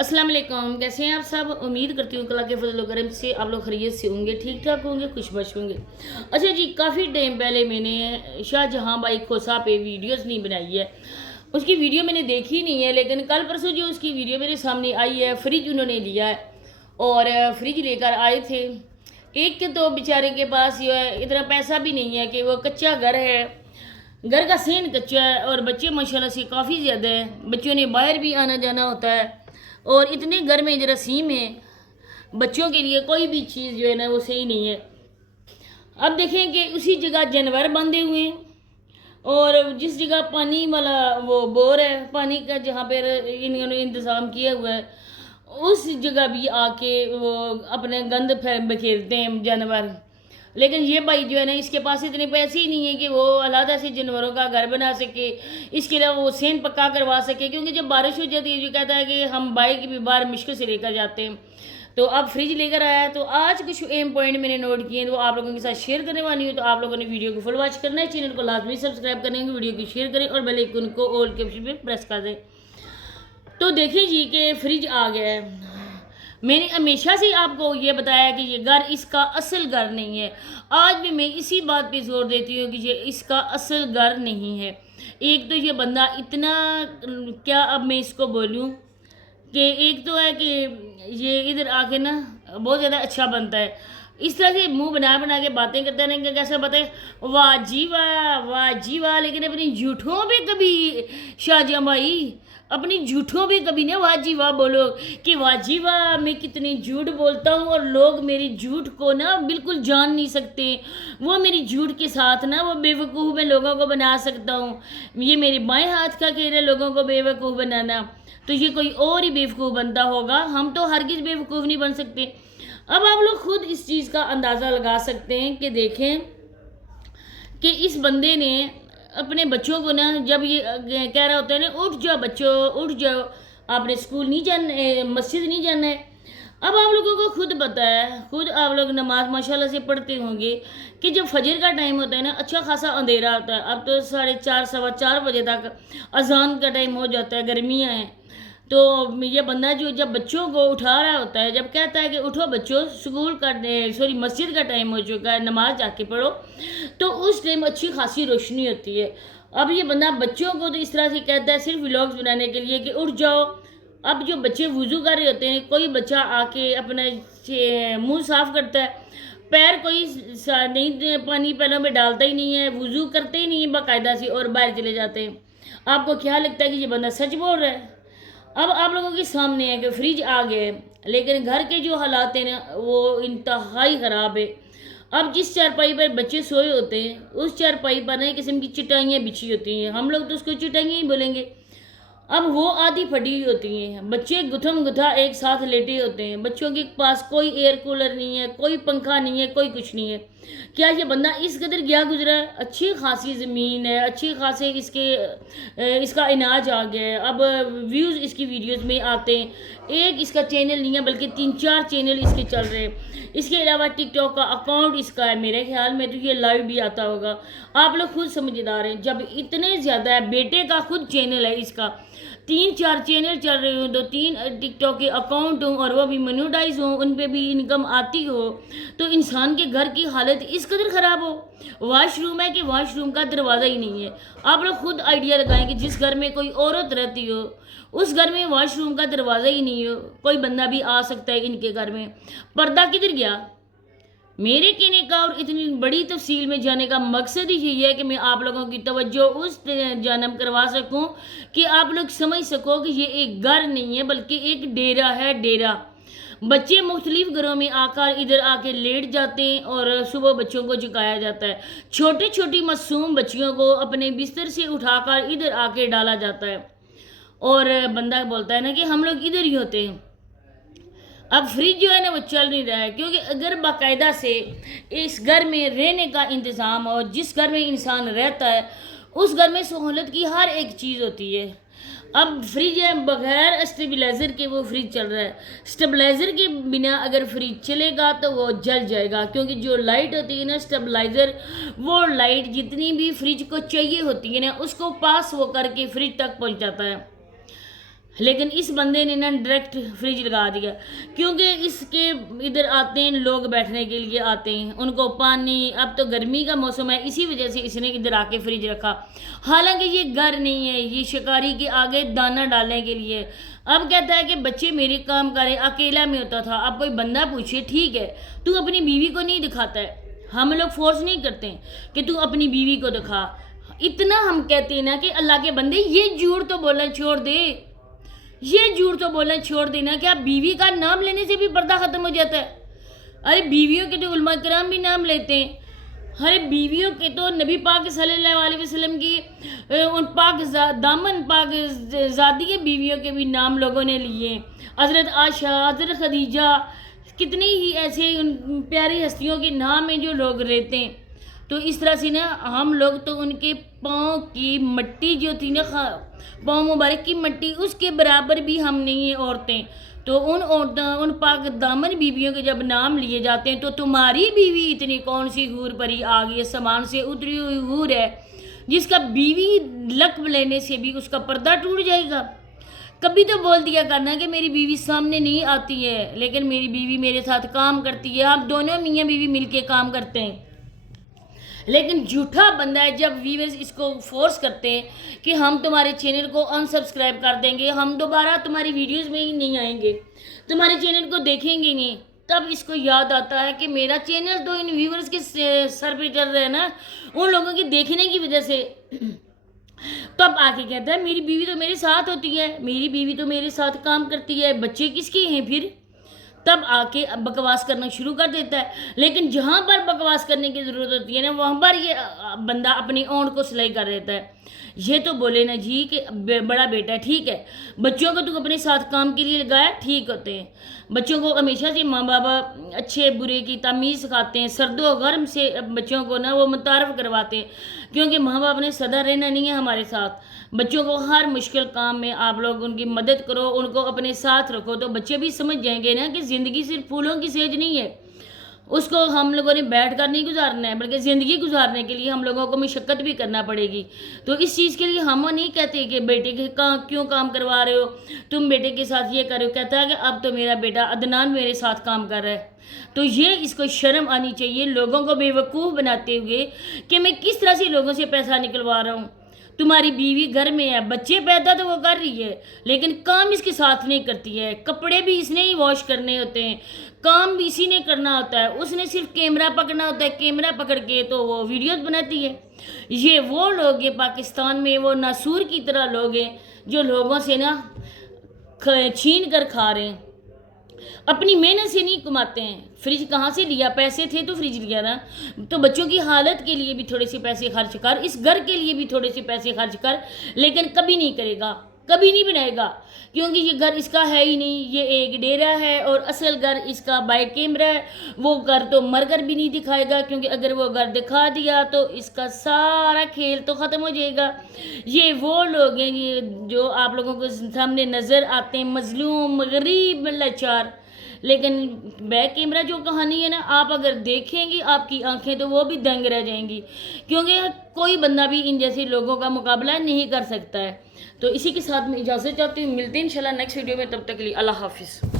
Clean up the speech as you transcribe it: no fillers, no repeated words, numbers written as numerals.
अस्सलाम वालेकुम। कैसे हैं आप सब? उम्मीद करती हूँ अल्लाह के फजल करम से आप लोग खैरियत से होंगे, ठीक ठाक होंगे, खुशबश होंगे। अच्छा जी, काफ़ी टाइम पहले मैंने शाहजहाँ भाई खोसा पे वीडियोस नहीं बनाई है। उसकी वीडियो मैंने देखी नहीं है, लेकिन कल परसों जो उसकी वीडियो मेरे सामने आई है, फ्रिज उन्होंने लिया है और फ्रिज लेकर आए थे। एक के तो बेचारे के पास जो है इतना पैसा भी नहीं है कि वो कच्चा घर है, घर का सीन कच्चा है और बच्चे माशाल्लाह से काफ़ी ज़्यादा हैं। बच्चों ने बाहर भी आना जाना होता है और इतने घर में जरासीम है, बच्चों के लिए कोई भी चीज़ जो है ना वो सही नहीं है। अब देखें कि उसी जगह जानवर बंधे हुए हैं और जिस जगह पानी वाला वो बोर है, पानी का जहाँ पर इन्होंने इंतज़ाम किया हुआ है, उस जगह भी आके वो अपने गंद बखेरते हैं जानवर। लेकिन ये भाई जो है ना, इसके पास इतने पैसे ही नहीं है कि वो अलहदा से जानवरों का घर बना सके, इसके अलावा वो सेंध पक्का करवा सके। क्योंकि जब बारिश हो जाती है, जो कहता है कि हम बाइक भी बाहर मुश्किल से लेकर जाते हैं, तो अब फ्रिज लेकर आया है। तो आज कुछ एम पॉइंट मैंने नोट किए हैं, तो आप लोगों के साथ शेयर करने वाली हूँ। तो आप लोगों ने वीडियो को फुल वॉच करना है, चैनल को लाजमी सब्सक्राइब करने के, वीडियो को शेयर करें और बेल आइकन को ऑल के ऑप्शन पे प्रेस कर दें। तो देखिए जी कि फ्रिज आ गया है। मैंने हमेशा से आपको ये बताया कि ये घर इसका असल घर नहीं है। आज भी मैं इसी बात पे जोर देती हूँ कि ये इसका असल घर नहीं है। एक तो ये बंदा इतना, क्या अब मैं इसको बोलूँ कि एक तो है कि ये इधर आके ना बहुत ज़्यादा अच्छा बनता है। इस तरह से मुंह बना बना के बातें करते रहेंगे कि कैसा बताए, वाह जी वाह, वाह जी वाह, लेकिन अपनी झूठों पे कभी शाहजहाँ भाई, अपनी झूठों पे कभी ना वाह जी वाह बोलो कि वाह जी वाह मैं कितनी झूठ बोलता हूँ और लोग मेरी झूठ को ना बिल्कुल जान नहीं सकते। वो मेरी झूठ के साथ ना वो बेवकूफ़ मैं लोगों को बना सकता हूँ। ये मेरे बाएं हाथ का खेल है लोगों को बेवकूफ़ बनाना। तो ये कोई और ही बेवकूफ़ बनता होगा, हम तो हरगिज़ बेवकूफ़ नहीं बन सकते। अब आप लोग खुद इस चीज़ का अंदाज़ा लगा सकते हैं कि देखें कि इस बंदे ने अपने बच्चों को ना, जब ये कह रहा होता है ना, उठ जाओ बच्चों उठ जाओ, आपने स्कूल नहीं जाना, मस्जिद नहीं जाना है। अब आप लोगों को खुद पता है, खुद आप लोग नमाज माशाल्लाह से पढ़ते होंगे कि जब फजर का टाइम होता है ना, अच्छा खासा अंधेरा होता है। अब तो 4:30 4:15 बजे तक अजान का टाइम हो जाता है, गर्मियाँ हैं। तो ये बंदा जो जब बच्चों को उठा रहा होता है, जब कहता है कि उठो बच्चों स्कूल का सॉरी मस्जिद का टाइम हो चुका है, नमाज जाके पढ़ो, तो उस टाइम अच्छी खासी रोशनी होती है। अब ये बंदा बच्चों को तो इस तरह से कहता है सिर्फ व्लॉग्स बनाने के लिए कि उठ जाओ। अब जो बच्चे वज़ू कर रहे होते हैं, कोई बच्चा आके अपना मुंह साफ़ करता है, पैर कोई नहीं, पानी पैरों में डालता ही नहीं है, वज़ू करते ही नहीं है बाकायदा से और बाहर चले जाते हैं। आपको क्या लगता है कि ये बंदा सच बोल रहा है? अब आप लोगों के सामने है कि फ्रिज आ गए, लेकिन घर के जो हालात हैं ना वो इंतहाई ख़राब है। अब जिस चारपाई पर बच्चे सोए होते हैं, उस चारपाई पर नई किस्म की चटाइयाँ बिछी होती हैं, हम लोग तो उसको चटाइयाँ ही बोलेंगे। अब वो आधी फटी हुई होती हैं, बच्चे गुथम गुथा एक साथ लेटे होते हैं, बच्चों के पास कोई एयर कूलर नहीं है, कोई पंखा नहीं है, कोई कुछ नहीं है। क्या ये बंदा इस कदर गया गुजरा है? अच्छी खासी ज़मीन है, अच्छे खासे इसका इनाज आ गया है। अब व्यूज़ इसकी वीडियोस में आते हैं, एक इसका चैनल नहीं है बल्कि 3-4 चैनल इसके चल रहे हैं। इसके अलावा टिकटॉक का अकाउंट इसका है, मेरे ख्याल में तो ये लाइव भी आता होगा। आप लोग खुद समझदार हैं, जब इतने ज़्यादा है, बेटे का खुद चैनल है इसका, 3-4 चैनल चल रहे हो, 2-3 टिकटॉक के अकाउंट हों और वो भी मोनेटाइज हों, उन पे भी इनकम आती हो, तो इंसान के घर की हालत इस कदर ख़राब हो। वॉशरूम है कि वॉशरूम का दरवाज़ा ही नहीं है। आप लोग खुद आइडिया लगाएं कि जिस घर में कोई औरत रहती हो, उस घर में वॉशरूम का दरवाज़ा ही नहीं हो, कोई बंदा भी आ सकता है इनके घर में, पर्दा किधर गया? मेरे कहने का और इतनी बड़ी तफसील में जाने का मकसद ही यही है कि मैं आप लोगों की तवज्जो उस जानब करवा सकूं कि आप लोग समझ सको कि ये एक घर नहीं है बल्कि एक डेरा है, डेरा। बच्चे मुख्तलिफ घरों में आकर इधर आके लेट जाते हैं और सुबह बच्चों को जगाया जाता है। छोटे छोटी मासूम बच्चियों को अपने बिस्तर से उठाकर इधर आके डाला जाता है और बंदा बोलता है ना कि हम लोग इधर ही होते हैं। अब फ्रिज जो है ना वो चल नहीं रहा है, क्योंकि अगर बाकायदा से इस घर में रहने का इंतज़ाम हो, जिस घर में इंसान रहता है उस घर में सहूलत की हर एक चीज़ होती है। अब फ्रिज है, बगैर स्टेबलाइज़र के वो फ्रिज चल रहा है। स्टेबलाइज़र के बिना अगर फ्रिज चलेगा तो वो जल जाएगा, क्योंकि जो लाइट होती है ना स्टेबलाइज़र, वो लाइट जितनी भी फ्रिज को चाहिए होती है ना उसको पास वो करके फ्रिज तक पहुंचाता लेकिन इस बंदे ने ना डायरेक्ट फ्रिज लगा दिया, क्योंकि इसके इधर आते हैं लोग बैठने के लिए आते हैं, उनको पानी, अब तो गर्मी का मौसम है इसी वजह से इसने इधर आके फ्रिज रखा। हालांकि ये घर नहीं है, ये शिकारी के आगे दाना डालने के लिए। अब कहता है कि बच्चे मेरे काम करें, अकेला में होता था, अब कोई बंदा पूछे ठीक है तू अपनी बीवी को नहीं दिखाता है, हम लोग फोर्स नहीं करते कि तू अपनी बीवी को दिखा। इतना हम कहते हैं ना कि अल्लाह के बंदे ये झूठ तो बोलना छोड़ दे, ये झूठ तो बोलना छोड़ देना। क्या बीवी का नाम लेने से भी पर्दा खत्म हो जाता है? अरे बीवियों के तो उलमा कराम भी नाम लेते हैं। अरे बीवियों के तो नबी पाक सल्लल्लाहु अलैहि वसल्लम की उन पाक दामन पाक ज़ादी के बीवियों के भी नाम लोगों ने लिए। हज़रत आशा, हज़रत खदीजा, कितनी ही ऐसे उन प्यारी हस्तियों के नाम हैं जो लोग रहते हैं। तो इस तरह से ना हम लोग तो उनके पाँव की मट्टी जो थी ना, पाँव मुबारक की मट्टी, उसके बराबर भी हम नहीं हैं औरतें। तो उन पाक दामन बीवियों के जब नाम लिए जाते हैं तो तुम्हारी बीवी इतनी कौन सी हूर परी आ गई है, समान से उतरी हुई हूर है, जिसका बीवी लक लेने से भी उसका पर्दा टूट जाएगा। कभी तो बोल दिया करना कि मेरी बीवी सामने नहीं आती है, लेकिन मेरी बीवी मेरे साथ काम करती है, हम दोनों मियाँ बीवी मिलके काम करते हैं। लेकिन झूठा बंदा है जब व्यूअर्स इसको फोर्स करते हैं कि हम तुम्हारे चैनल को अनसब्सक्राइब कर देंगे, हम दोबारा तुम्हारी वीडियोस में ही नहीं आएंगे, तुम्हारे चैनल को देखेंगे नहीं, तब इसको याद आता है कि मेरा चैनल तो इन व्यूअर्स के सर पे चल रहा है ना, उन लोगों की देखने की वजह से। तब आके कहता है मेरी बीवी तो मेरे साथ होती है, मेरी बीवी तो मेरे साथ काम करती है, बच्चे किसके हैं फिर? तब आके बकवास करना शुरू कर देता है। लेकिन जहाँ पर बकवास करने की ज़रूरत होती है ना, वहाँ पर ये बंदा अपनी ओंठ को सिलाई कर देता है। ये तो बोले ना जी कि बड़ा बेटा ठीक है, बच्चों को तू अपने साथ काम के लिए लगाया, ठीक होते हैं, बच्चों को हमेशा से माँ बाबा अच्छे बुरे की तमीज़ सिखाते हैं, सर्दो गर्म से बच्चों को ना वो मुतारफ़ करवाते हैं, क्योंकि माँ बाप ने सदा रहना नहीं है हमारे साथ। बच्चों को हर मुश्किल काम में आप लोग उनकी मदद करो, उनको अपने साथ रखो, तो बच्चे भी समझ जाएंगे ना कि ज़िंदगी सिर्फ फूलों की सेज नहीं है, उसको हम लोगों ने बैठ कर नहीं गुजारना है, बल्कि ज़िंदगी गुजारने के लिए हम लोगों को मशक्क़त भी करना पड़ेगी। तो इस चीज़ के लिए हम नहीं कहते कि बेटे के क्यों काम करवा रहे हो, तुम बेटे के साथ ये करो। कहता है कि अब तो मेरा बेटा अदनान मेरे साथ काम कर रहा है, तो ये इसको शर्म आनी चाहिए लोगों को बेवकूफ़ बनाते हुए कि मैं किस तरह से लोगों से पैसा निकलवा रहा हूँ। तुम्हारी बीवी घर में है, बच्चे पैदा तो वो कर रही है, लेकिन काम इसके साथ नहीं करती है, कपड़े भी इसने ही वॉश करने होते हैं, काम भी इसी ने करना होता है, उसने सिर्फ कैमरा पकड़ना होता है, कैमरा पकड़ के तो वो वीडियोस बनाती है। ये वो लोग हैं पाकिस्तान में, वो नासूर की तरह लोग हैं जो लोगों से ना छीन कर खा रहे हैं, अपनी मेहनत से नहीं कमाते हैं। फ्रिज कहाँ से लिया? पैसे थे तो फ्रिज लिया ना, तो बच्चों की हालत के लिए भी थोड़े से पैसे खर्च कर, इस घर के लिए भी थोड़े से पैसे खर्च कर, लेकिन कभी नहीं करेगा, कभी नहीं बनाएगा, क्योंकि ये घर इसका है ही नहीं, ये एक डेरा है और असल घर इसका बाय कैमरा है। वो घर तो मरकर भी नहीं दिखाएगा, क्योंकि अगर वो घर दिखा दिया तो इसका सारा खेल तो ख़त्म हो जाएगा। ये वो लोग हैं ये जो आप लोगों को सामने नज़र आते हैं, मजलूम गरीब लाचार, लेकिन बैक कैमरा जो कहानी है ना, आप अगर देखेंगी आपकी आंखें तो वो भी दंग रह जाएंगी, क्योंकि कोई बंदा भी इन जैसे लोगों का मुकाबला नहीं कर सकता है। तो इसी के साथ मैं इजाज़त चाहती हूँ, मिलते हैं इंशाल्लाह नेक्स्ट वीडियो में, तब तक के लिए अल्लाह हाफिज़।